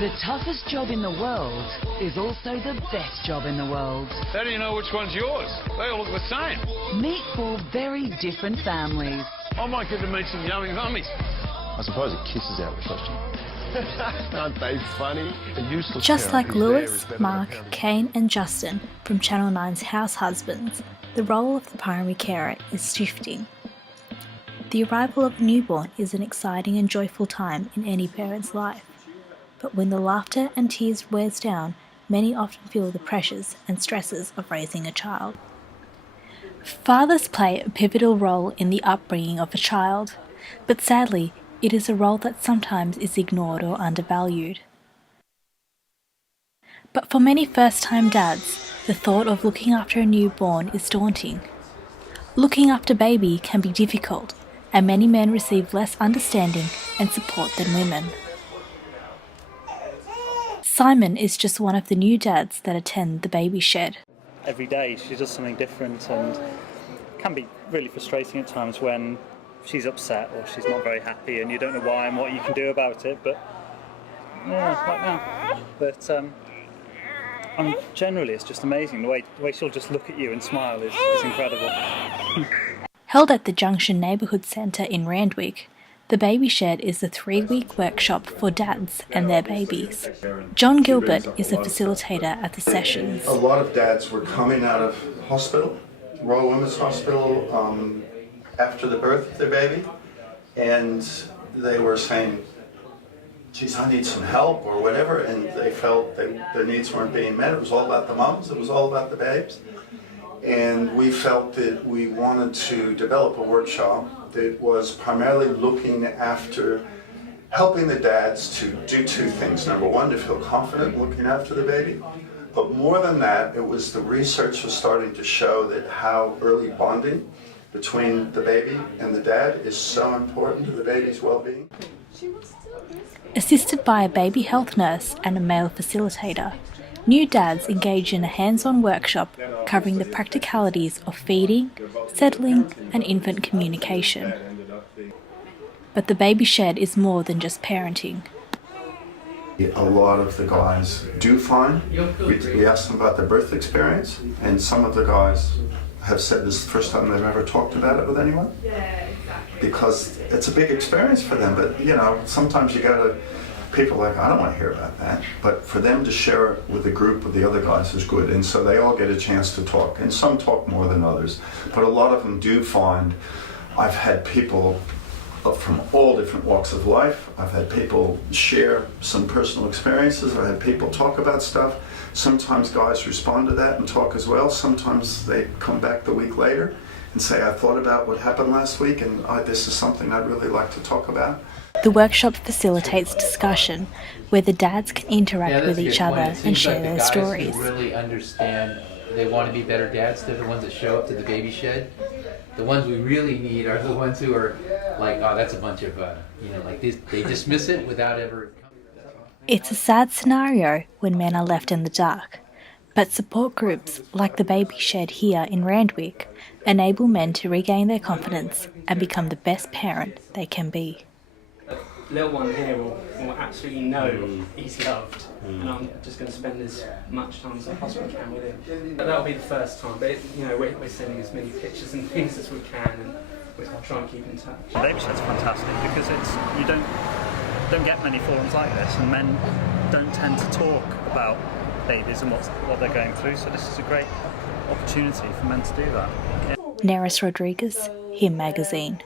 The toughest job in the world is also the best job in the world. How do you know which one's yours? They all look the same. Meet four very different families. I might get to meet some yummy mummies. I suppose it kisses out the question. Aren't they funny? Just like Lewis, Mark, Kane and Justin from Channel 9's House Husbands, the role of the primary carer is shifting. The arrival of a newborn is an exciting and joyful time in any parent's life. But when the laughter and tears wears down, many often feel the pressures and stresses of raising a child. Fathers play a pivotal role in the upbringing of a child, but sadly, it is a role that sometimes is ignored or undervalued. But for many first-time dads, the thought of looking after a newborn is daunting. Looking after baby can be difficult, and many men receive less understanding and support than women. Simon is just one of the new dads that attend the baby shed. Every day she does something different, and it can be really frustrating at times when she's upset or she's not very happy and you don't know why and what you can do about it, but yeah, like now. But generally it's just amazing. The way she'll just look at you and smile is incredible. Held at the Junction Neighbourhood Centre in Randwick, the Baby Shed is a 3-week workshop for dads and their babies. John Gilbert is a facilitator at the sessions. A lot of dads were coming out of hospital, Royal Women's Hospital, after the birth of their baby, and they were saying, geez, I need some help or whatever, and they felt that their needs weren't being met. It was all about the mums, it was all about the babes. And we felt that we wanted to develop a workshop that was primarily looking after helping the dads to do two things. Number one, to feel confident looking after the baby. But more than that, it was the research was starting to show that how early bonding between the baby and the dad is so important to the baby's well-being. Assisted by a baby health nurse and a male facilitator, new dads engage in a hands-on workshop covering the practicalities of feeding, settling and infant communication. But the Baby Shed is more than just parenting. A lot of the guys do find, we asked them about their birth experience, and some of the guys have said this is the first time they've ever talked about it with anyone. Because it's a big experience for them, but you know, sometimes you gotta, people are like, I don't want to hear about that. But for them to share it with a group of the other guys is good, and so they all get a chance to talk, and some talk more than others. But a lot of them do find, I've had people from all different walks of life. I've had people share some personal experiences. I've had people talk about stuff. Sometimes guys respond to that and talk as well. Sometimes they come back the week later and say, I thought about what happened last week and this is something I'd really like to talk about. The workshop facilitates discussion where the dads can interact with each other and share their stories. The guys who really understand they want to be better dads, they're the ones that show up to the baby shed. The ones we really need are the ones who are like, oh, that's a bunch of, like they dismiss it without ever... It's a sad scenario when men are left in the dark, but support groups like the Baby Shed here in Randwick enable men to regain their confidence and become the best parent they can be. Little one here will absolutely know he's loved, and I'm just going to spend as much time as I possibly can with him. That'll be the first time, but we're sending as many pictures and things as we can, and we'll try and keep in touch. The Baby Shed's fantastic because you don't get many forums like this, and men don't tend to talk about babies and what they're going through, so this is a great opportunity for men to do that. Neris Rodriguez, Him Magazine.